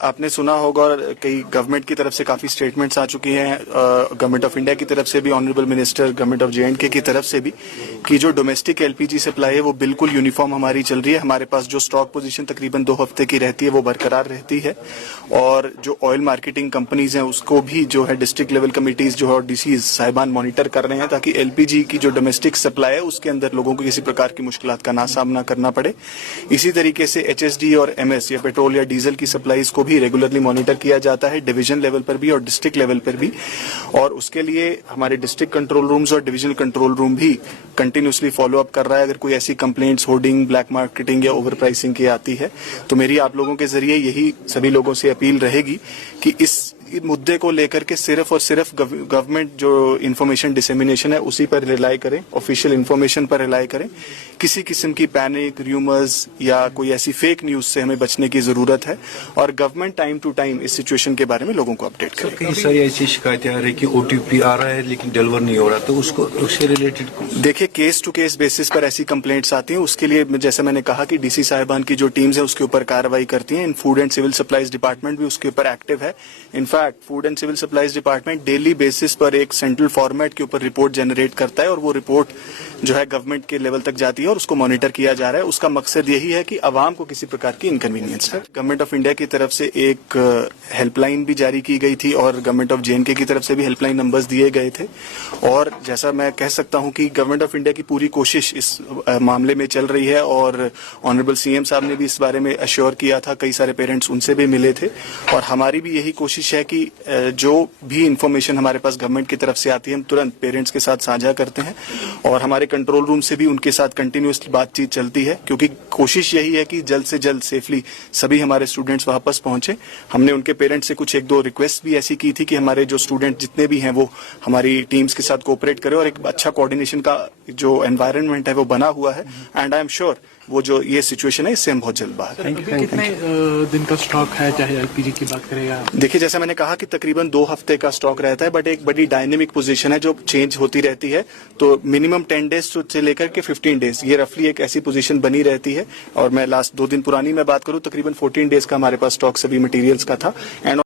आपने सुना होगा और कई गवर्नमेंट की तरफ से काफी स्टेटमेंट्स आ चुकी हैं, गवर्नमेंट ऑफ इंडिया की तरफ से भी, honourable minister government of J&K की तरफ से भी, कि जो डोमेस्टिक एलपीजी सप्लाई है वो बिल्कुल यूनिफॉर्म हमारी चल रही है। हमारे पास जो स्टॉक पोजीशन तकरीबन 2 हफ्ते की रहती है वो बरकरार रहती है, और जो ऑयल मार्केटिंग कंपनीज हैं उसको भी जो है डिस्ट्रिक्ट लेवल कमिटीज जो है और डीसीज साहिबान मॉनिटर कर रहे हैं, ताकि एलपीजी की जो डोमेस्टिक सप्लाई है उसके अंदर लोगों को किसी प्रकार की मुश्किलात का ना सामना करना पड़े। इसी तरीके से HSD और MS या पेट्रोल या डीजल की सप्लाईज को भी रेगुलरली मॉनिटर किया जाता है, डिवीजन लेवल पर भी और डिस्ट्रिक्ट लेवल पर भी, और उसके लिए हमारे डिस्ट्रिक्ट कंट्रोल रूम्स और डिविजनल कंट्रोल रूम भी कंटिन्यूसली फॉलो अप कर रहा है। अगर कोई ऐसी कंप्लेंट्स होर्डिंग, ब्लैक मार्केटिंग या ओवर प्राइसिंग की आती है तो मेरी आप लोगों के जरिए यही सभी लोगों से अपील रहेगी कि इस मुद्दे को लेकर के सिर्फ और सिर्फ गवर्नमेंट जो इंफॉर्मेशन डिसेमिनेशन है उसी पर रिलाई करें, ऑफिशियल इंफॉर्मेशन पर रिलाई करें। किसी किस्म की पैनिक, र्यूमर्स या कोई ऐसी फेक न्यूज से हमें बचने की जरूरत है, और गवर्नमेंट टाइम टू टाइम इस सिचुएशन के बारे में लोगों को अपडेट करे। कई सारी ऐसी शिकायतें आ रही कि OTP आ रहा है लेकिन डिलीवर नहीं हो रहा, तो उससे रिलेटेड देखिए, केस टू केस बेसिस पर ऐसी कंप्लेंट्स आती हैं। उसके लिए जैसे मैंने कहा कि DC साहिबान की जो टीम्स है उसके ऊपर कार्रवाई करती हैं। इन food and civil supplies department भी उसके ऊपर एक्टिव है। In fact food and civil supplies department daily basis पर एक सेंट्रल फॉर्मेट के ऊपर रिपोर्ट जनरेट करता है, और वो रिपोर्ट जो है गवर्नमेंट के लेवल तक जाती है और उसको मॉनिटर किया जा रहा है। उसका मकसद यही है कि अवाम को किसी प्रकार की इनकन्वीनियंस है। गवर्नमेंट ऑफ इंडिया की तरफ से एक हेल्पलाइन भी जारी की गई थी और गवर्नमेंट ऑफ J&K की तरफ से भी हेल्पलाइन नंबर्स दिए गए थे, और जैसा मैं कह सकता हूं कि गवर्नमेंट ऑफ इंडिया की पूरी कोशिश इस मामले में चल रही है, और ऑनरेबल CM साहब ने भी इस बारे में अश्योर किया था। कई सारे पेरेंट्स उनसे भी मिले थे, और हमारी भी यही कोशिश है कि जो भी इंफॉर्मेशन हमारे पास गवर्नमेंट की तरफ से आती है हम तुरंत पेरेंट्स के साथ साझा करते हैं, और हमारे कंट्रोल रूम से भी उनके साथ कंटिन्यूअसली बातचीत चलती है, क्योंकि कोशिश यही है कि जल्द से जल्द सेफली सभी हमारे स्टूडेंट्स वापस पहुंचे। हमने उनके पेरेंट्स से कुछ 1-2 रिक्वेस्ट भी ऐसी की थी कि हमारे जो स्टूडेंट जितने भी हैं वो हमारी टीम्स के साथ कोऑपरेट करें, और एक अच्छा कोऑर्डिनेशन का जो एनवायरनमेंट है वो बना हुआ है, एंड आई एम श्योर वो जो ये सिचुएशन है इससे हम बहुत जल्द बाहर हैं। कितने दिन का स्टॉक है, चाहे एलपीजी की बात करें या? देखिए, जैसा मैंने कहा कि तकरीबन 2 हफ्ते का स्टॉक रहता है, बट एक बड़ी डायनेमिक पोजीशन है जो चेंज होती रहती है। तो मिनिमम 10 डेज से लेकर के 15 डेज ये रफली एक ऐसी पोजीशन बनी रहती है। और मैं लास्ट 2 दिन पुरानी मैं बात करूं, तकरीबन 14 डेज का हमारे पास स्टॉक सभी मटेरियल्स का था। एंड